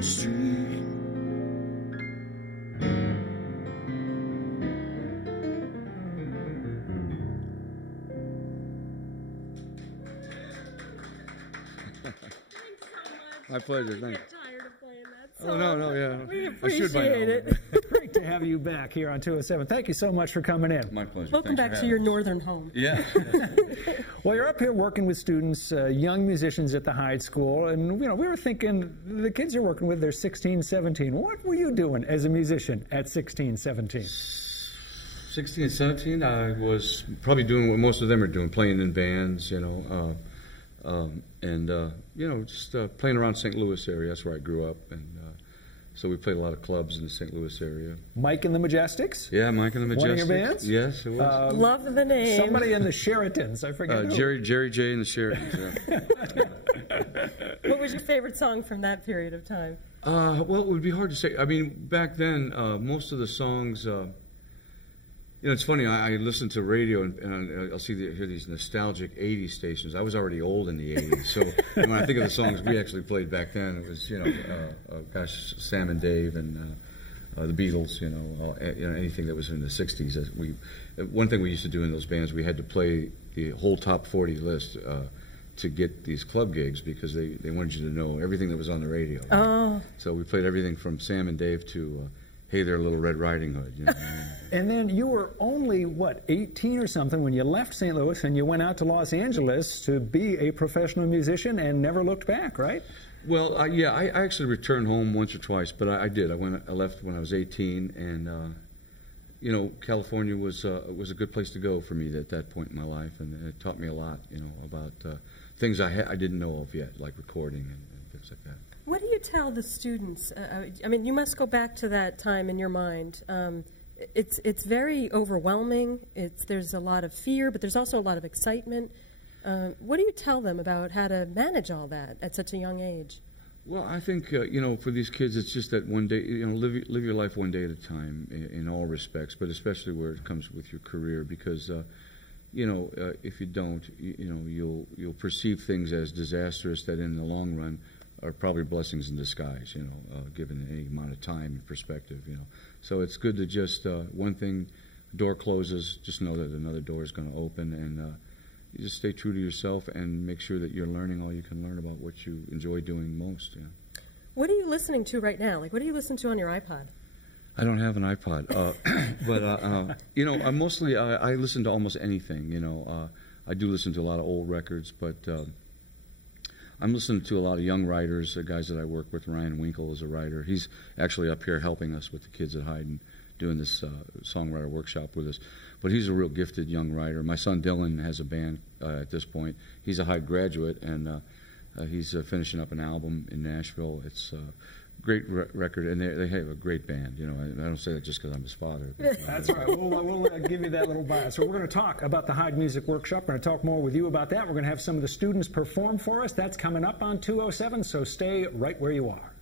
the street. My pleasure. Thank you. Oh, no, yeah. We appreciate it. Great to have you back here on 207. Thank you so much for coming in. My pleasure. Welcome back to your northern home. Yeah. Well, you're up here working with students, young musicians at the high school, and we were thinking the kids you're working with, they're 16, 17. What were you doing as a musician at 16, 17? 16 and 17, I was probably doing what most of them are doing, playing in bands, just playing around St. Louis area. That's where I grew up, and so we played a lot of clubs in the St. Louis area. Mike and the Majestics? Yeah, Mike and the Majestics. One of your bands? Yes, it was. Love the name. Somebody in the Sheratons, I forget who. Jerry J and the Sheratons, yeah. What was your favorite song from that period of time? Well, it would be hard to say. I mean, back then, most of the songs... it's funny, I listen to radio and I'll hear these nostalgic 80s stations. I was already old in the 80s, so when I think of the songs we actually played back then, it was, Sam and Dave and the Beatles, anything that was in the 60s. One thing we used to do in those bands, we had to play the whole top 40 list to get these club gigs because they wanted you to know everything that was on the radio. Oh. So we played everything from Sam and Dave to... Hey There, Little Red Riding Hood. And then you were only, 18 or something when you left St. Louis and you went out to Los Angeles to be a professional musician and never looked back, right? Well, I actually returned home once or twice, but I did. I left when I was 18, and California was a good place to go for me at that point in my life, and it taught me a lot, about things I didn't know of yet, like recording and things like that. What do you tell the students? I mean, you must go back to that time in your mind. It's very overwhelming. There's a lot of fear, but there's also a lot of excitement. What do you tell them about how to manage all that at such a young age? Well, I think for these kids, it's just that one day, live your life one day at a time in all respects, but especially where it comes with your career, because if you don't, you'll perceive things as disastrous that in the long run are probably blessings in disguise, given any amount of time and perspective, So it's good to just, one thing, door closes, just know that another door is going to open, and you just stay true to yourself and make sure that you're learning all you can learn about what you enjoy doing most. What are you listening to right now? Like, what do you listen to on your iPod? I don't have an iPod, but I listen to almost anything. I do listen to a lot of old records, but I'm listening to a lot of young writers, guys that I work with. Ryan Winkle is a writer. He's actually up here helping us with the kids at Haydn, doing this songwriter workshop with us. But he's a real gifted young writer. My son Dylan has a band at this point. He's a Haydn graduate, and he's finishing up an album in Nashville. It's great record, and they have a great band. I don't say that just because I'm his father. That's right. We'll give you that little bias. So we're going to talk about the Haydn Music Workshop. We're going to talk more with you about that. We're going to have some of the students perform for us. That's coming up on 207, so stay right where you are.